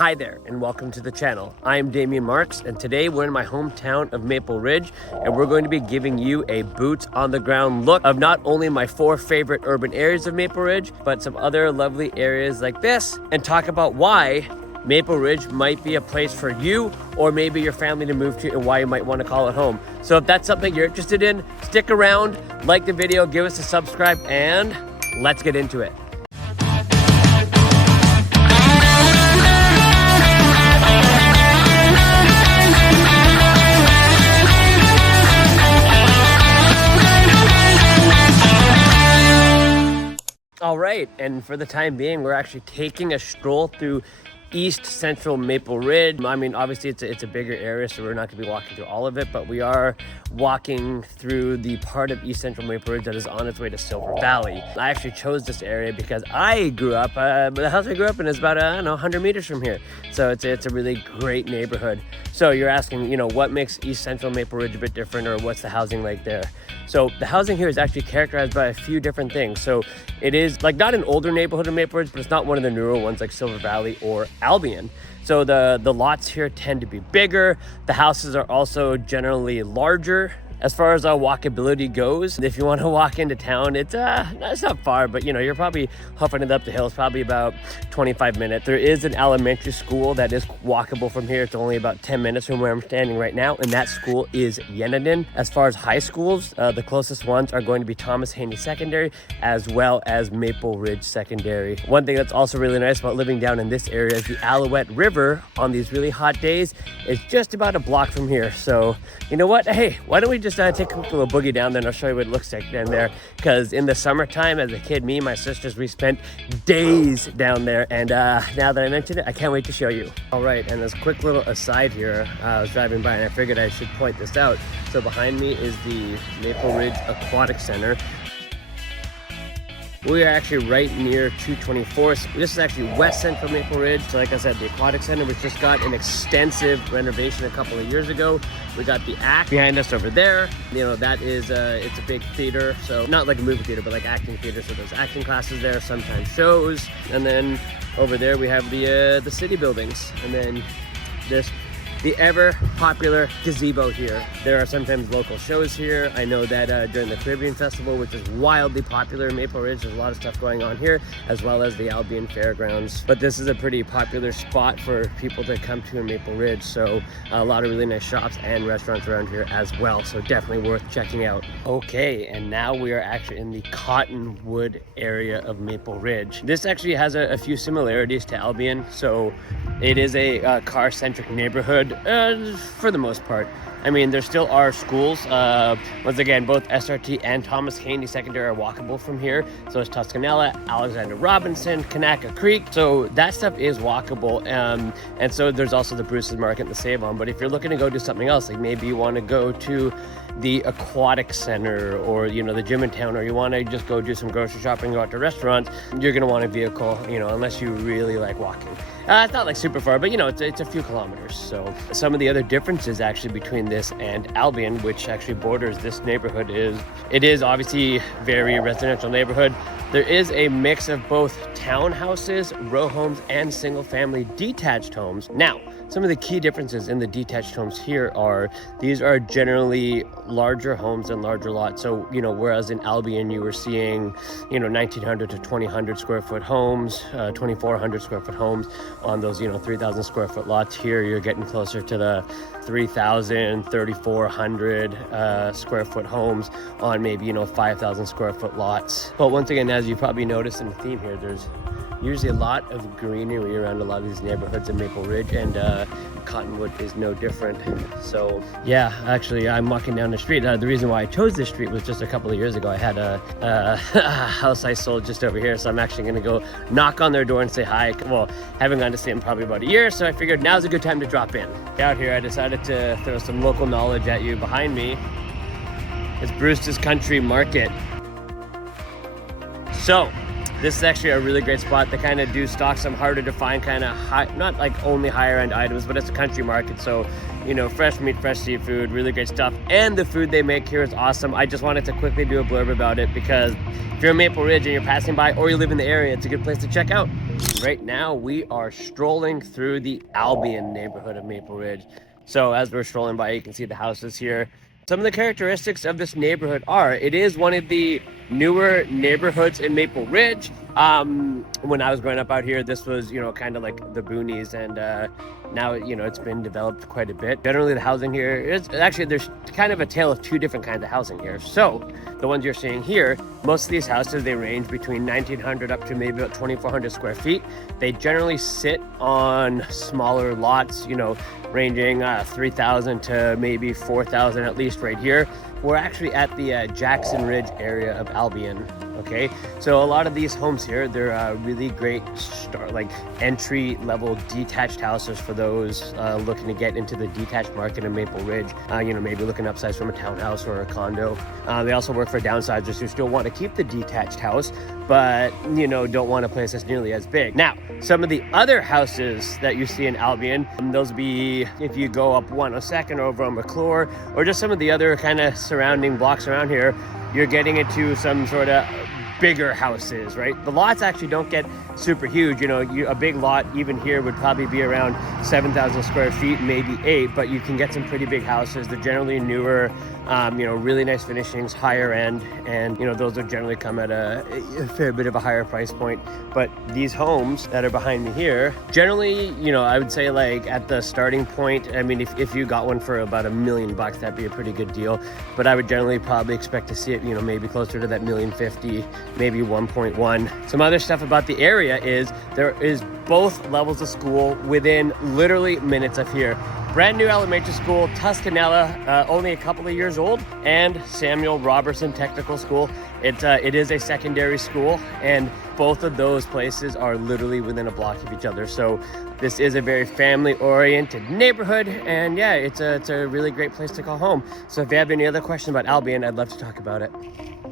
Hi there and welcome to the channel. I'm Damian Marks and today we're in my hometown of Maple Ridge and we're going to be giving you a boots on the ground look of not only my 4 favorite urban areas of Maple Ridge, but some other lovely areas like this, and talk about why Maple Ridge might be a place for you or maybe your family to move to and why you might want to call it home. So if that's something you're interested in, stick around, like the video, give us a subscribe, and let's get into it. All right, and for the time being, we're actually taking a stroll through East Central Maple Ridge. I mean, obviously it's a bigger area, so we're not gonna be walking through all of it, but we are walking through the part of East Central Maple Ridge that is on its way to Silver Valley. I actually chose this area because I grew up, the house I grew up in is about, 100 meters from here. So it's a really great neighborhood. So you're asking, what makes East Central Maple Ridge a bit different, or what's the housing like there? So the housing here is actually characterized by a few different things. So it is like not an older neighborhood in Maple Ridge, but it's not one of the newer ones like Silver Valley or Albion. So the lots here tend to be bigger. The houses are also generally larger. As far as walkability goes, if you want to walk into town, it's not far, but you're probably huffing it up the hill. It's probably about 25 minutes. There is an elementary school that is walkable from here. It's only about 10 minutes from where I'm standing right now, and that school is Yenadin. As far as high schools, the closest ones are going to be Thomas Haney Secondary as well as Maple Ridge Secondary. One thing that's also really nice about living down in this area is the Alouette River on these really hot days is just about a block from here. So you know what? Hey, why don't we just take a quick little boogie down there and I'll show you what it looks like down there. Because in the summertime, as a kid, me and my sisters, we spent days down there. And now that I mentioned it, I can't wait to show you. All right, and as a quick little aside here, I was driving by and I figured I should point this out. So behind me is the Maple Ridge Aquatic Center. We are actually right near 224th. This is actually West Central Maple Ridge. So like I said, the Aquatic Center, which just got an extensive renovation a couple of years ago. We got the ACT behind us over there. That is, it's a big theater. So not like a movie theater, but like acting theater. So there's acting classes there, sometimes shows. And then over there we have the city buildings. And then the ever popular gazebo here. There are sometimes local shows here. I know that during the Caribbean Festival, which is wildly popular in Maple Ridge, there's a lot of stuff going on here, as well as the Albion Fairgrounds. But this is a pretty popular spot for people to come to in Maple Ridge. So a lot of really nice shops and restaurants around here as well. So definitely worth checking out. Okay, and now we are actually in the Cottonwood area of Maple Ridge. This actually has a few similarities to Albion. So it is a car-centric neighborhood. For the most part. I mean, there still are schools. Once again, both SRT and Thomas Haney Secondary are walkable from here. So it's Tuscanela, Alexander Robinson, Kanaka Creek. So that stuff is walkable. And so there's also the Bruce's Market and the Save-On. But if you're looking to go do something else, like maybe you want to go to the Aquatic Center or, the gym in town, or you want to just go do some grocery shopping, go out to restaurants, you're going to want a vehicle, unless you really like walking. It's not like super far, but it's a few kilometers. So some of the other differences actually between this and Albion, which actually borders this neighborhood, it is obviously very residential neighborhood. There is a mix of both townhouses, row homes, and single family detached homes. Now, some of the key differences in the detached homes here are these are generally larger homes and larger lots. So, whereas in Albion you were seeing, 1,900 to 2,000 square foot homes, 2,400 square foot homes on those, 3,000 square foot lots. Here you're getting closer to the 3,000, 3,400 square foot homes on maybe, 5,000 square foot lots. But once again, as you probably noticed in the theme here, there's usually a lot of greenery around a lot of these neighborhoods in Maple Ridge, and Cottonwood is no different. So yeah, actually I'm walking down the street. The reason why I chose this street was just a couple of years ago I had a house I sold just over here, so I'm actually gonna go knock on their door and say hi. Well, haven't gone to see them probably about a year, so I figured now's a good time to drop in. Out here I decided to throw some local knowledge at you. Behind me is Brewster's Country Market. So this is actually a really great spot. They kind of do stock some harder to find kind of high, not like only higher end items, but it's a country market. So, fresh meat, fresh seafood, really great stuff. And the food they make here is awesome. I just wanted to quickly do a blurb about it because if you're in Maple Ridge and you're passing by or you live in the area, it's a good place to check out. Right now we are strolling through the Albion neighborhood of Maple Ridge. So as we're strolling by, you can see the houses here. Some of the characteristics of this neighborhood are, it is one of the newer neighborhoods in Maple Ridge. When I was growing up out here, this was, kind of like the boonies, and now, it's been developed quite a bit. Generally, the housing here is actually, there's kind of a tale of two different kinds of housing here. So the ones you're seeing here, most of these houses, they range between 1,900 up to maybe about 2,400 square feet. They generally sit on smaller lots, ranging 3,000 to maybe 4,000 at least right here. We're actually at the Jackson Ridge area of Albion. Okay, so a lot of these homes here, they're really great entry level detached houses for those looking to get into the detached market in Maple Ridge. Maybe looking to upsize from a townhouse or a condo. They also work for downsizers who still want to keep the detached house, but don't want a place that's nearly as big. Now, some of the other houses that you see in Albion, those be if you go up 102nd over on McClure, or just some of the other kind of surrounding blocks around here, you're getting into some sort of bigger houses, right? The lots actually don't get super huge. A big lot even here would probably be around 7,000 square feet, maybe 8, but you can get some pretty big houses. They're generally newer, really nice finishings, higher end, and those would generally come at a fair bit of a higher price point. But these homes that are behind me here, generally, I would say like at the starting point, I mean, if you got one for about $1 million, that'd be a pretty good deal. But I would generally probably expect to see it, maybe closer to that $1,050,000, maybe 1.1. Some other stuff about the area is there is both levels of school within literally minutes of here. Brand new elementary school, Tuscanella, only a couple of years old, and Samuel Robertson Technical School. It is a secondary school, and both of those places are literally within a block of each other. So this is a very family-oriented neighborhood, and yeah, it's a really great place to call home. So if you have any other questions about Albion, I'd love to talk about it.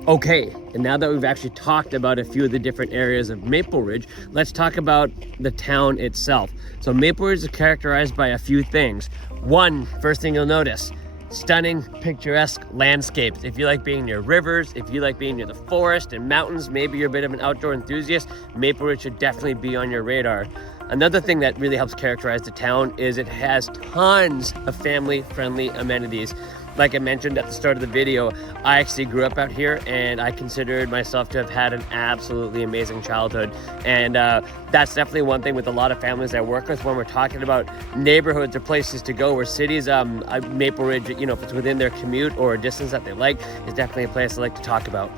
Okay, and now that we've actually talked about a few of the different areas of Maple Ridge, let's talk about the town itself. So Maple Ridge is characterized by a few things. One, first thing you'll notice, stunning, picturesque landscapes. If you like being near rivers, if you like being near the forest and mountains, maybe you're a bit of an outdoor enthusiast, Maple Ridge should definitely be on your radar. Another thing that really helps characterize the town is it has tons of family-friendly amenities. Like I mentioned at the start of the video, I actually grew up out here, and I considered myself to have had an absolutely amazing childhood. And that's definitely one thing with a lot of families I work with when we're talking about neighborhoods or places to go, or cities. Maple Ridge, if it's within their commute or a distance that they like, is definitely a place I like to talk about.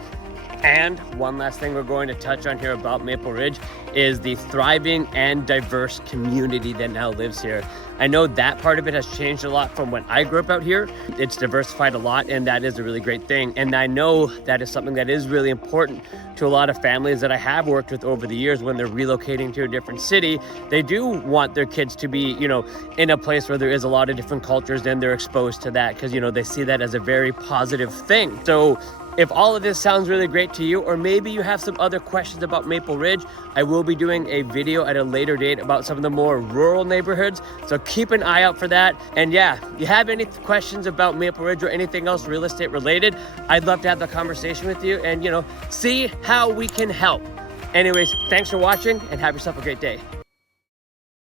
And one last thing we're going to touch on here about Maple Ridge is the thriving and diverse community that now lives here. I know that part of it has changed a lot from when I grew up out here. It's diversified a lot, and that is a really great thing. And I know that is something that is really important to a lot of families that I have worked with over the years. When they're relocating to a different city, they do want their kids to be, in a place where there is a lot of different cultures, and they're exposed to that because, they see that as a very positive thing. So if all of this sounds really great to you, or maybe you have some other questions about Maple Ridge, I will be doing a video at a later date about some of the more rural neighborhoods. So keep an eye out for that. And yeah, if you have any questions about Maple Ridge or anything else real estate related, I'd love to have the conversation with you and, see how we can help. Anyways, thanks for watching, and have yourself a great day.